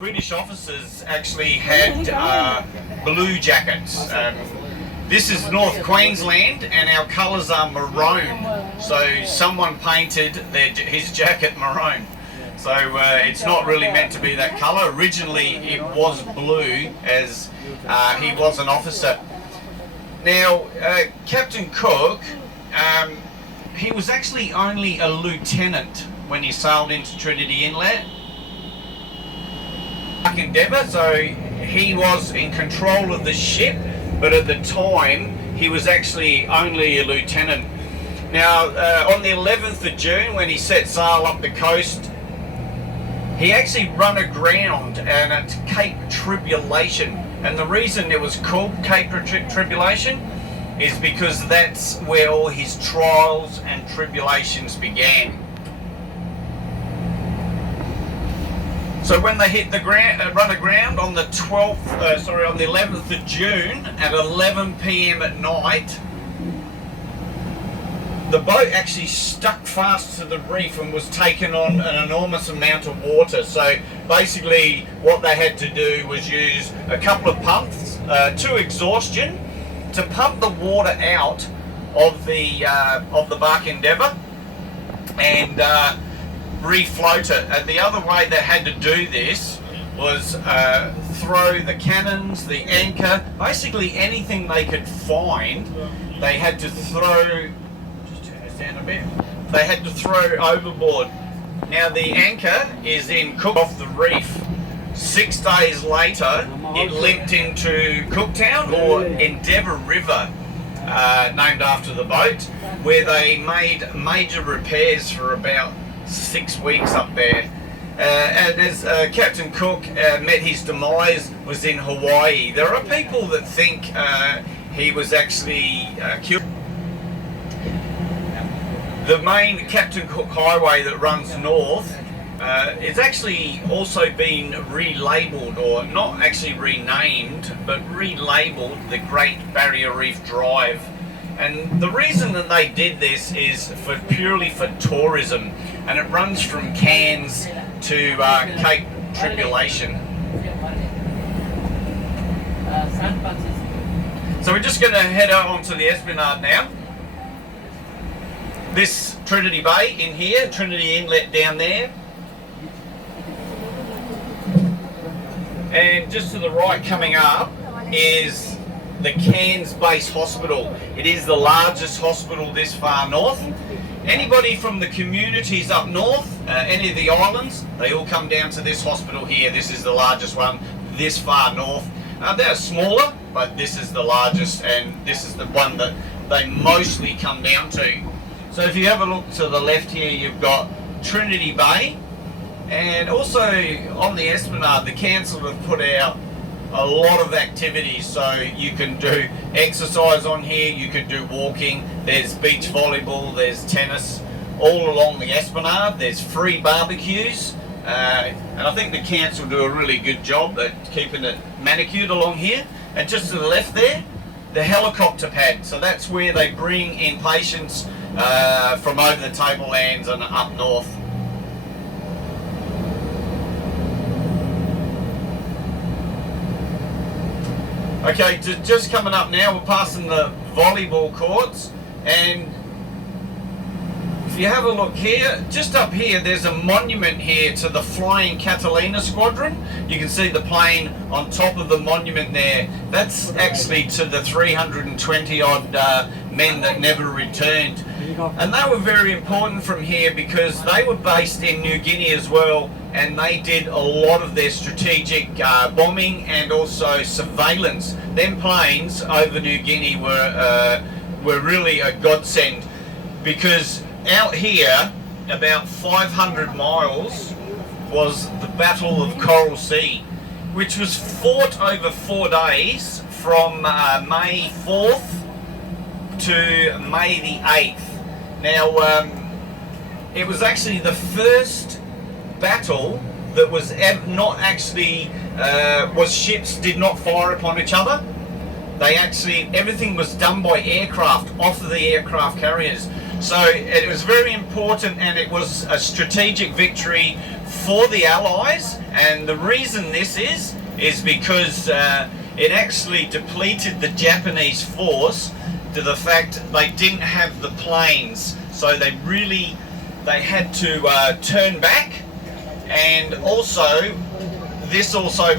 British officers actually had blue jackets. This is North Queensland and our colours are maroon, so someone painted his jacket maroon. So it's not really meant to be that colour. Originally it was blue, as he was an officer. Now Captain Cook, he was actually only a lieutenant when he sailed into Trinity Inlet. Endeavour, so he was in control of the ship, but at the time he was actually only a lieutenant. Now on the 11th of June, when he set sail up the coast, he actually run aground at Cape Tribulation, and the reason it was called Cape Tribulation is because that's where all his trials and tribulations began. So when they hit the run aground on the 11th of June at 11 p.m. at night, the boat actually stuck fast to the reef and was taken on an enormous amount of water. So basically what they had to do was use a couple of pumps to exhaustion to pump the water out of the bark Endeavour and refloat it. And the other way they had to do this was throw the cannons, the anchor, basically anything they could find. They had to throw. Just turn this down a bit. They had to throw overboard. Now the anchor is in Cook off the reef. 6 days later, it limped into Cooktown, or Endeavour River, named after the boat, where they made major repairs for about 6 weeks up there. And as Captain Cook met his demise was in Hawaii. There are people that think he was actually killed. The main Captain Cook Highway that runs north it's actually also been relabelled, or not actually renamed, but relabelled the Great Barrier Reef Drive. And the reason that they did this is purely for tourism, and it runs from Cairns to Cape Tribulation. So we're just going to head out onto the Esplanade now. This Trinity Bay in here, Trinity Inlet down there. And just to the right coming up is the Cairns Base Hospital. It is the largest hospital this far north. Anybody from the communities up north, any of the islands, they all come down to this hospital here. This is the largest one this far north. They're smaller, but this is the largest, and this is the one that they mostly come down to. So if you have a look to the left here, you've got Trinity Bay, and also on the Esplanade, the council have put out a lot of activities, so you can do exercise on here, you can do walking, there's beach volleyball, there's tennis, all along the Esplanade. There's free barbecues, and I think the council do a really good job at keeping it manicured along here. And just to the left there, the helicopter pad, so that's where they bring in patients from over the tablelands and up north. Okay, just coming up now, we're passing the volleyball courts, and if you have a look here, just up here, there's a monument here to the Flying Catalina Squadron. You can see the plane on top of the monument there. That's actually to the 320 odd men that never returned. And they were very important from here because they were based in New Guinea as well, and they did a lot of their strategic bombing and also surveillance. Them planes over New Guinea were really a godsend, because out here, about 500 miles, was the Battle of Coral Sea, which was fought over 4 days from May 4th to May the 8th. Now, it was actually the first battle that was not actually, ships did not fire upon each other. They actually, everything was done by aircraft, off of the aircraft carriers. So it was very important, and it was a strategic victory for the Allies. And the reason this is because it actually depleted the Japanese force to the fact they didn't have the planes, so they had to turn back. And also this also